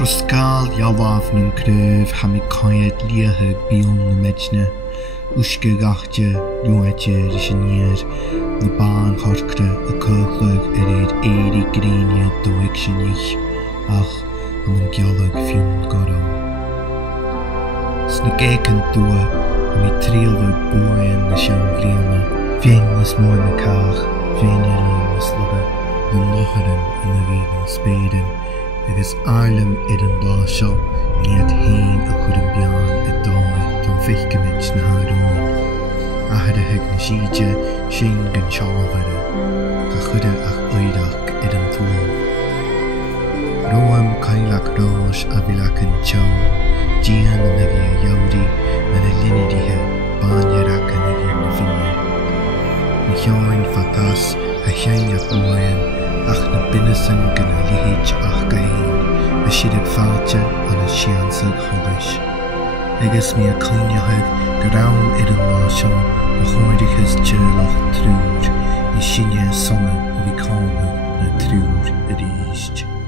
Roscal Yalov nun Krev Hami Kayet Liahe Bion Medjne Ushke Gachte Luetje Rishinier The Bahn Horkre A Kirchleg Erid Eri Greenje Doikshinich Ach Aman Gjallag Fjund Gorom Snegeken Dua Ami Trilwe Boeien Na Shangliana Viennas Moine Kach Vienjelan Slugge Den Locheren In the Vino Speden Agus Ireland an lá seo iad hain a chud an bean I dáid don fichcimid na Harún. Athraithe na síide sin gan seámhara, a chuide ach oidach an túl. Roam cailach rás a bhílach an team, dían na bhí a jaudí na na linidíthe báinnearach na bhí na bhíine. Na cheáin fatas a cheannach uain ach na binnesan gan a lihid ach gain, a siad fáilte an a siansag cholis. Agus mi a clíneachag go raibh an lá seo a chuirdichas teirlach trúr, I sinne sonna a bhí cána na trúr a ríist.